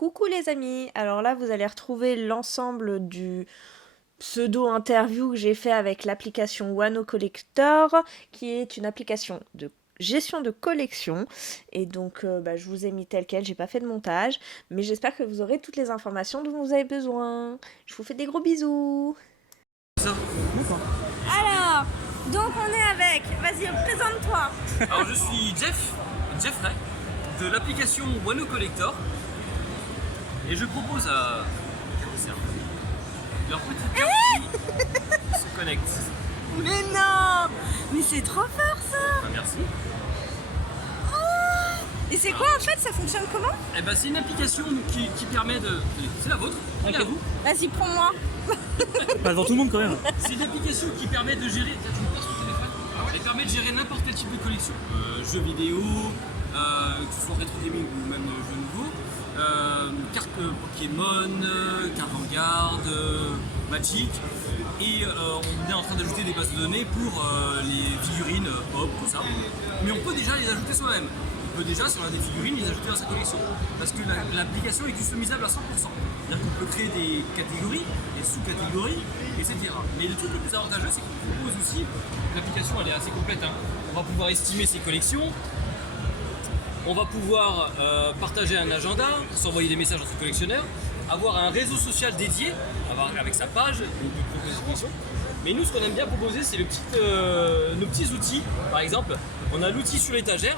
Coucou les amis, alors là vous allez retrouver l'ensemble du pseudo-interview que j'ai fait avec l'application Wano Collector, qui est une application de gestion de collection. Et donc je vous ai mis tel quel, j'ai pas fait de montage, mais j'espère que vous aurez toutes les informations dont vous avez besoin. Je vous fais des gros bisous. Ça. Alors, donc on est avec, vas-y présente-toi. Alors je suis Jeffrey, de l'application Wano Collector, et je propose à leur petit cœur qui se connecte. Mais non, mais c'est trop fort ça. Ah, merci. Et c'est quoi en fait, ça fonctionne comment? Eh ben, c'est une application qui permet de... C'est la vôtre, regardez-vous. Vas-y prends-moi. Pas devant tout le monde quand même. C'est une application qui permet de gérer... Tiens, tu me passes ton téléphone. Elle permet de gérer n'importe quel type de collection. Jeux vidéo, que ce soit rétro gaming ou même jeux nouveaux. Cartes Pokémon, cartes Vanguard, Magic, et on est en train d'ajouter des bases de données pour les figurines Hop, tout ça. Mais on peut déjà les ajouter soi-même. On peut déjà, si on a des figurines, les ajouter dans sa collection. Parce que l'application est customisable à 100%. C'est-à-dire qu'on peut créer des catégories, des sous-catégories, etc. Mais le truc le plus avantageux, c'est qu'on propose aussi, l'application elle est assez complète, hein. On va pouvoir estimer ses collections. On va pouvoir partager un agenda, s'envoyer des messages à son collectionneur, avoir un réseau social dédié, avec sa page de proposition. Mais nous, ce qu'on aime bien proposer, c'est nos petits outils. Par exemple, on a l'outil sur l'étagère.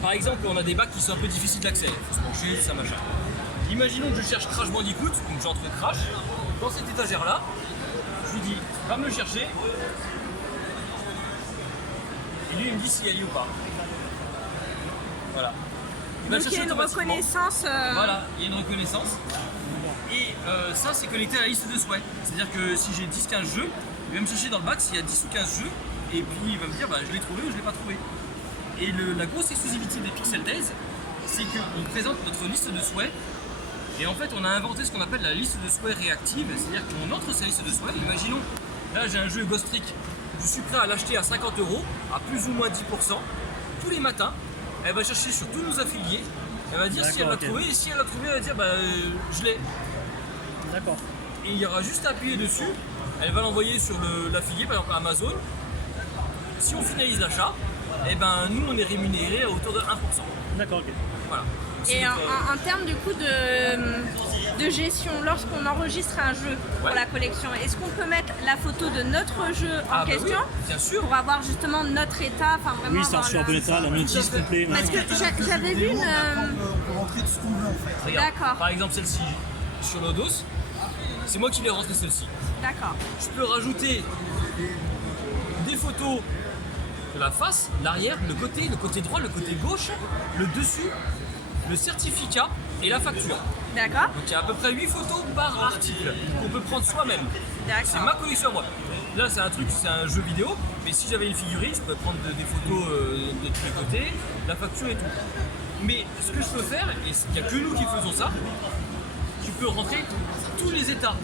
Par exemple, on a des bacs qui sont un peu difficiles d'accès. Il faut se pencher, ça machin. Imaginons que je cherche Crash Bandicoot, donc j'entre Crash. Dans cette étagère-là, je lui dis, va me le chercher. Et lui, il me dit s'il y a lieu ou pas. Voilà. Donc il y a une reconnaissance. Voilà, il y a une reconnaissance. Et ça, c'est connecté à la liste de souhaits. C'est-à-dire que si j'ai 10-15 jeux, il va me chercher dans le bac s'il y a 10 ou 15 jeux, et puis il va me dire je l'ai trouvé ou je l'ai pas trouvé. Et la grosse exclusivité des Pixel Days, c'est qu'on présente notre liste de souhaits, et en fait on a inventé ce qu'on appelle la liste de souhaits réactive, c'est-à-dire qu'on entre sa liste de souhaits. Imaginons, là j'ai un jeu Ghost Trick, je suis prêt à l'acheter à 50 € à plus ou moins 10%. Tous les matins, elle va chercher sur tous nos affiliés, elle va dire si elle l'a trouvé, et si elle l'a trouvé, elle va dire je l'ai. D'accord. Et il y aura juste à appuyer dessus, elle va l'envoyer sur l'affilié, par exemple Amazon. Si on finalise l'achat, et nous on est rémunéré à hauteur de 1%. D'accord, ok. Voilà. Et en termes du coup de gestion, lorsqu'on enregistre un jeu pour la collection, est-ce qu'on peut mettre la photo de notre jeu en question oui, bien sûr. pour avoir justement notre état, enfin vraiment Oui, ça sur un bon état, la notice complète. Parce que j'avais vu une... On peut rentrer tout ce qu'on veut en fait. Regarde, D'accord. par exemple celle-ci, sur Lodos, c'est moi qui l'ai rentrée celle-ci. D'accord. Je peux rajouter des photos de la face, l'arrière, le côté droit, le côté gauche, le dessus, le certificat et la facture. D'accord. Donc il y a à peu près 8 photos par article qu'on peut prendre soi-même. C'est D'accord. ma collection à moi. Là c'est un jeu vidéo, mais si j'avais une figurine, je peux prendre des photos de tous les côtés, la facture et tout. Mais ce que je peux faire, et il n'y a que nous qui faisons ça, tu peux rentrer tous les états.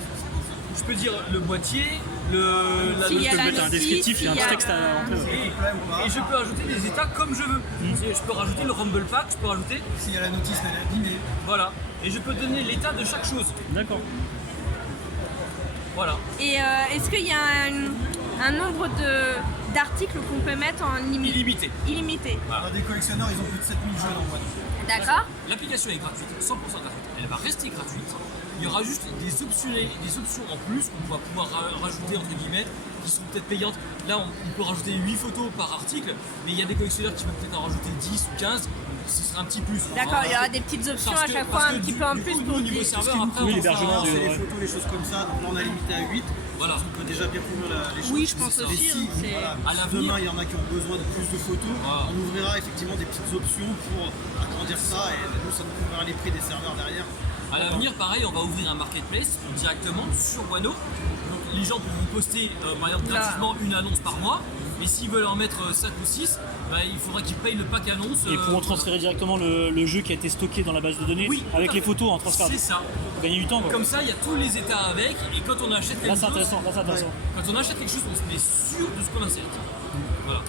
Je peux dire le boîtier, S'il y a Tu peux la mettre un notice, descriptif, il y a s'il un texte à rentrer. et je peux ajouter des états comme je veux. Je peux rajouter le Rumble Pack, je peux rajouter, S'il y a la notice, elle est abîmée. voilà. Et je peux donner l'état de chaque chose. D'accord. Voilà. Et est-ce qu'il y a un nombre d'articles qu'on peut mettre en Illimité. illimité? Alors, des collectionneurs, ils ont plus de 7000 jeux dans le mois. D'accord. L'application est gratuite, 100% gratuite. Elle va rester gratuite. Il y aura juste des options en plus qu'on va pouvoir rajouter entre guillemets, qui sont peut-être payantes. Là, on peut rajouter 8 photos par article, mais il y a des collectionneurs qui vont peut-être en rajouter 10 ou 15. Ce sera un petit plus. D'accord, il y aura des petites options à chaque fois, un petit peu en plus pour au niveau dire. serveur, après, Oui, on l'hébergement fera- du- C'est les photos, les choses comme ça. Donc là, on a limité à 8. Voilà. On peut déjà bien couvrir les choses. Oui, je pense c'est ça. aussi. Et si, C'est- voilà, À l'avenir- demain, il y en a qui ont besoin de plus de photos, Voilà. on ouvrira effectivement des petites options pour agrandir ça et nous, ça nous couvrira les prix des serveurs derrière. À l'avenir, pareil, on va ouvrir un marketplace directement sur Wano. Donc les gens pourront poster par exemple gratuitement une annonce par mois. Mais s'ils veulent en mettre 5 ou 6, il faudra qu'ils payent le pack annonce. Et pourront transférer directement le jeu qui a été stocké dans la base de données Oui, avec tout à les fait. photos en transfert. C'est ça. Pour gagner du temps. Quoi. Comme ça, il y a tous les états avec. Et quand on achète quelque Là, c'est chose, intéressant. Là, c'est intéressant. quand on achète quelque chose, on est sûr de ce qu'on achète. Voilà.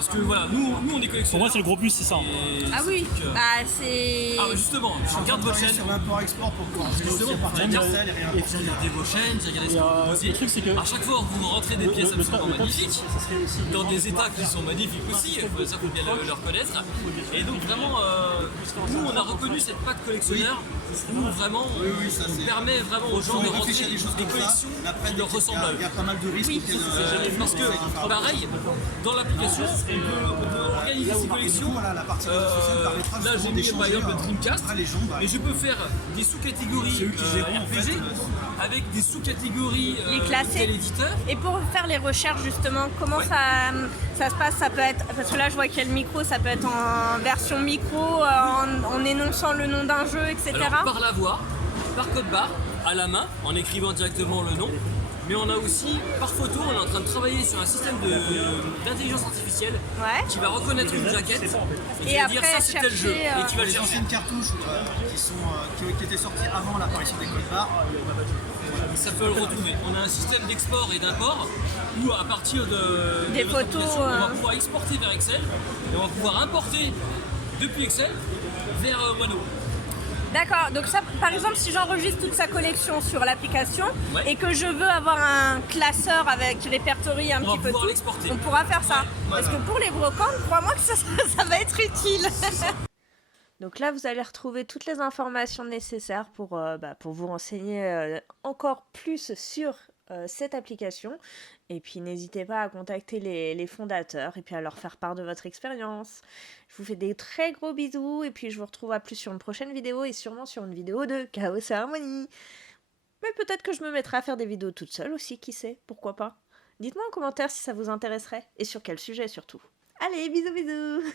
parce que voilà, nous on est Pour collectionneurs. moi, c'est le gros plus, c'est ça. Et Ah c'est oui, que- bah c'est... Ah, justement, je regarde votre chaîne. Sur l'import-export pour pouvoir gérer aussi Justement, à partir même, de Marcel et rien. J'ai regardé vos chaînes, j'ai regardé ce que vous proposiez. le truc, c'est que à chaque fois, vous rentrez des pièces absolument le top, magnifiques, ça serait aussi dans des états qui sont magnifiques aussi, ça faut bien le reconnaître. Et donc vraiment, nous on a reconnu cette patte collectionneur où vraiment ça, on c'est- permet vraiment aux gens Faut de réfléchir rentrer à des choses des comme ça, collections mais après, qui leur ressemblent à il y eux. a pas mal de risques Oui, auxquels, Parce que pareil, dans l'application, on peut organiser ces collections. voilà, la partie réseaux sociaux permettra Là j'ai justement mis par d'échanger, exemple le Dreamcast, après, les gens, bah, mais je peux faire des sous-catégories C'est eux qui gèrent, en RPG fait, avec des sous-catégories Les classer. tel éditeur. Et pour faire les recherches justement, comment ça se passe? Ça peut être, parce que là je vois qu'il y a le micro, ça peut être en version micro, en énonçant le nom d'un jeu, etc. Alors par la voix, par code barre, à la main, en écrivant directement le nom. Mais on a aussi, par photo, on est en train de travailler sur un système d'intelligence artificielle Ouais. qui va reconnaître une jaquette et qui Et va dire après, ça c'est tel jeu chercher, et qui va le les chercher. anciennes cartouches qui étaient sorties avant l'apparition des codes barres. Ça peut le retrouver. On a un système d'export et d'import où à partir de Des notre photos, application, on va pouvoir exporter vers Excel et on va pouvoir importer depuis Excel vers Wano. D'accord, donc ça, par exemple, si j'enregistre toute sa collection sur l'application Ouais. et que je veux avoir un classeur avec répertorie un On va petit peu pouvoir tout, l'exporter. on pourra faire ça. Voilà. Parce que pour les brocantes, crois-moi que ça va être utile. Donc là, vous allez retrouver toutes les informations nécessaires pour vous renseigner encore plus sur cette application. Et puis n'hésitez pas à contacter les fondateurs et puis à leur faire part de votre expérience. Je vous fais des très gros bisous et puis je vous retrouve à plus sur une prochaine vidéo et sûrement sur une vidéo de Chaos et Harmonie. Mais peut-être que je me mettrai à faire des vidéos toute seule aussi, qui sait, pourquoi pas. Dites-moi en commentaire si ça vous intéresserait et sur quel sujet surtout. Allez, bisous bisous.